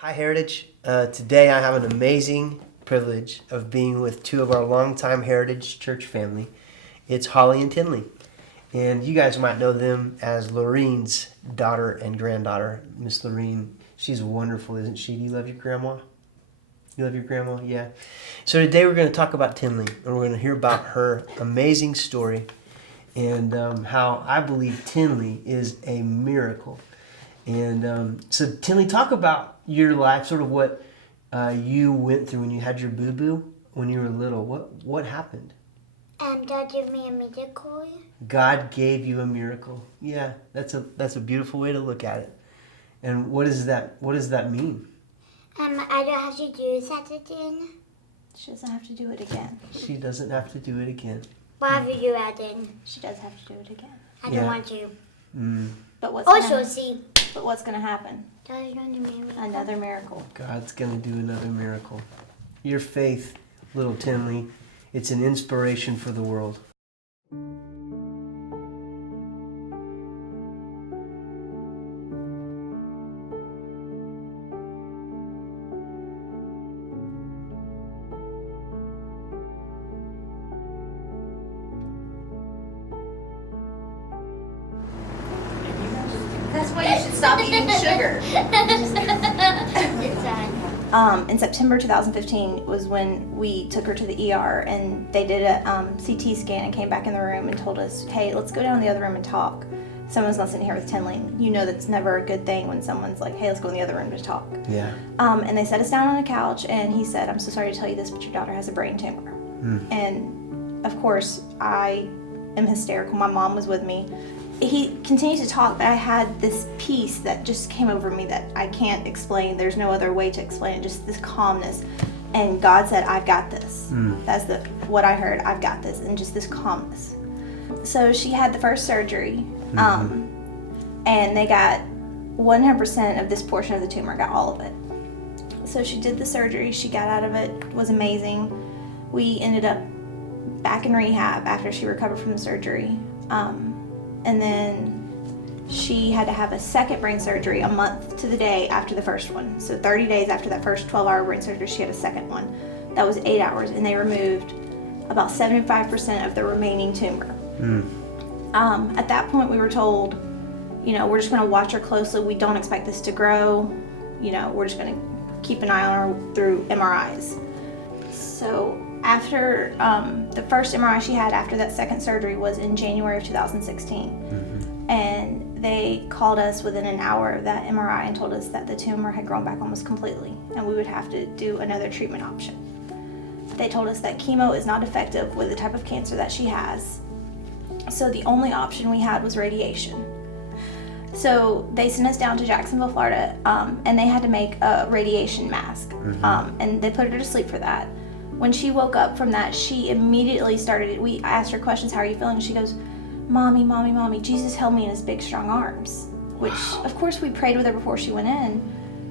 Hi, Heritage. Today I have an amazing privilege of being with two of our longtime Heritage Church family. It's Holly and Tinleigh. And you guys might know them as Lorene's daughter and granddaughter. Miss Lorene, she's wonderful, isn't she? Do you love your grandma? You love your grandma? Yeah. So today we're going to talk about Tinleigh, and we're going to hear about her amazing story and how I believe Tinleigh is a miracle. And so, Tinleigh, talk about your life, sort of what you went through when you had your boo-boo when you were little. What happened? God gave me a miracle. God gave you a miracle. Yeah, that's a beautiful way to look at it. And what does that mean? I don't have to do that again. She doesn't have to do it again. She doesn't have to do it again. Why have you do that then? She does have to do it again. I don't want to. But what's going to happen? Another miracle. God's going to do another miracle. Your faith, little Tinleigh, it's an inspiration for the world. That's why you should stop eating sugar. In September 2015 was when we took her to the ER, and they did a CT scan and came back in the room and told us, hey, let's go down in the other room and talk. Someone's not sitting here with Tinleigh. You know that's never a good thing when someone's like, hey, let's go in the other room to talk. Yeah. And they set us down on a couch, and he said, I'm so sorry to tell you this, but your daughter has a brain tumor. And of course, I am hysterical. My mom was with me. He continued to talk, but I had this peace that just came over me that I can't explain. There's no other way to explain it, just this calmness. And God said, I've got this. That's what I heard, I've got this, and just this calmness. So she had the first surgery, and they got 100% of this portion of the tumor, got all of it. So she did the surgery, she got out of it, it was amazing. We ended up back in rehab after she recovered from the surgery. And then she had to have a second brain surgery a month to the day after the first one. So 30 days after that first 12-hour brain surgery, she had a second one. That was 8 hours, and they removed about 75% of the remaining tumor. At that point, we were told, we're just going to watch her closely. We don't expect this to grow. We're just going to keep an eye on her through MRIs. So after the first MRI she had after that second surgery was in January of 2016. And they called us within an hour of that MRI and told us that the tumor had grown back almost completely and we would have to do another treatment option. They told us that chemo is not effective with the type of cancer that she has. So the only option we had was radiation. So they sent us down to Jacksonville, Florida, and they had to make a radiation mask. And they put her to sleep for that. When she woke up from that, she immediately I asked her questions, how are you feeling? And she goes, Mommy, Mommy, Mommy, Jesus held me in his big, strong arms. Which, of course, we prayed with her before she went in,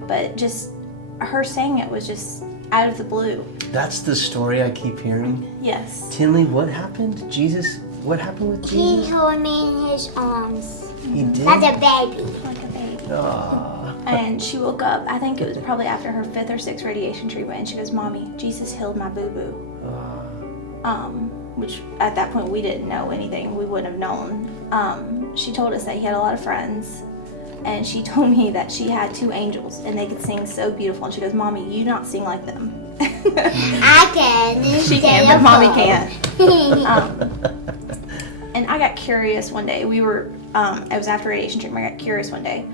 but just her saying it was just out of the blue. That's the story I keep hearing. Yes. Tinleigh, what happened? What happened with Jesus? He held me in his arms. He did? Like a baby. Like a baby. Aww. And she woke up, I think it was probably after her 5th or 6th radiation treatment, and she goes, Mommy, Jesus healed my boo-boo. Which at that point we didn't know anything, we wouldn't have known. She told us that he had a lot of friends, and she told me that she had 2 angels and they could sing so beautiful, and she goes, Mommy, you not sing like them. I can. She can, but Mommy can't. And I got curious one day. It was after radiation treatment. I got curious one day.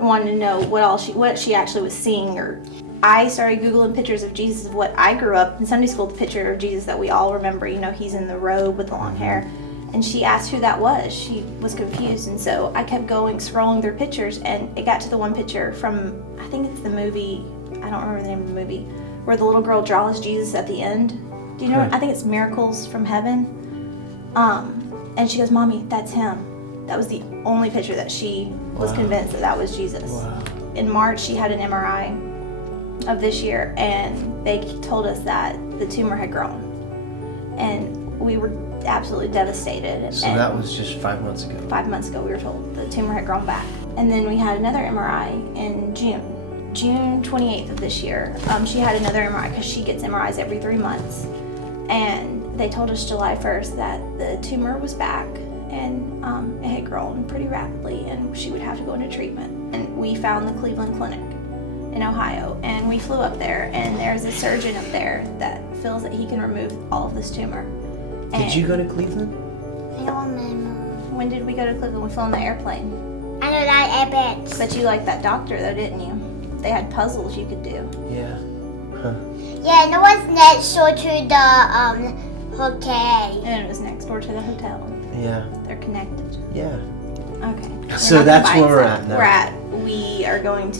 I wanted to know what she actually was seeing. Or I started Googling pictures of Jesus of what I grew up in Sunday school. The picture of Jesus that we all remember. He's in the robe with the long hair. And she asked who that was. She was confused, and so I kept going, scrolling through pictures, and it got to the one picture from, I think it's the movie. I don't remember the name of the movie, where the little girl draws Jesus at the end. Do you know? I think it's Miracles from Heaven. And she goes, Mommy, that's him. That was the only picture that she was convinced that was Jesus. Wow. In March, she had an MRI of this year, and they told us that the tumor had grown. And we were absolutely devastated. So and that was just 5 months ago. 5 months ago, we were told the tumor had grown back. And then we had another MRI in June. June 28th of this year, she had another MRI because she gets MRIs every 3 months. And they told us July 1st that the tumor was back and it had grown pretty rapidly and she would have to go into treatment. And we found the Cleveland Clinic in Ohio, and we flew up there, and there's a surgeon up there that feels that he can remove all of this tumor. Did you go to Cleveland? I don't remember. When did we go to Cleveland? We flew on the airplane. I know that airbags. But you liked that doctor though, didn't you? They had puzzles you could do. Yeah. Huh. Yeah, no one's next door to the hotel. And it was next door to the hotel. Yeah. They're connected. Yeah. Okay. So We're not that's gonna where we're buy it. at now. We're going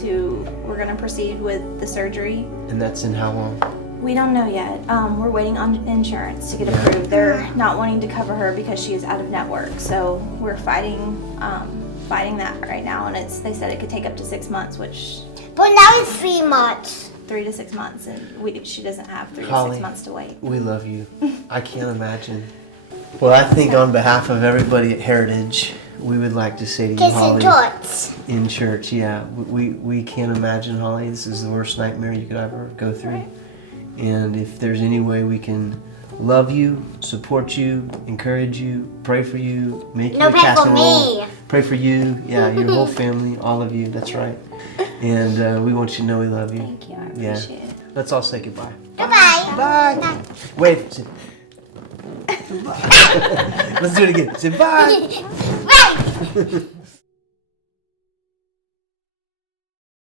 to proceed with the surgery. And that's in how long? We don't know yet. We're waiting on insurance to get Yeah. approved. They're not wanting to cover her because she is out of network. So we're fighting that right now. And they said it could take up to 6 months, which But now it's 3 months. 3 to 6 months. And she doesn't have 3 to Holly, 6 months to wait. We love you. I can't imagine. Well, I think on behalf of everybody at Heritage, we would like to say to you, Kiss and Holly, tots. in church, yeah, we can't imagine, Holly. This is the worst nightmare you could ever go through. Right. And if there's any way we can love you, support you, encourage you, pray for you, make you No, a pray for casserole, me. pray for you, yeah, your whole family, all of you. That's right. And we want you to know we love you. Thank you. I Yeah. appreciate it. Let's all say goodbye. Goodbye. Bye. Wave. Say, Let's do it again. Say bye. Right.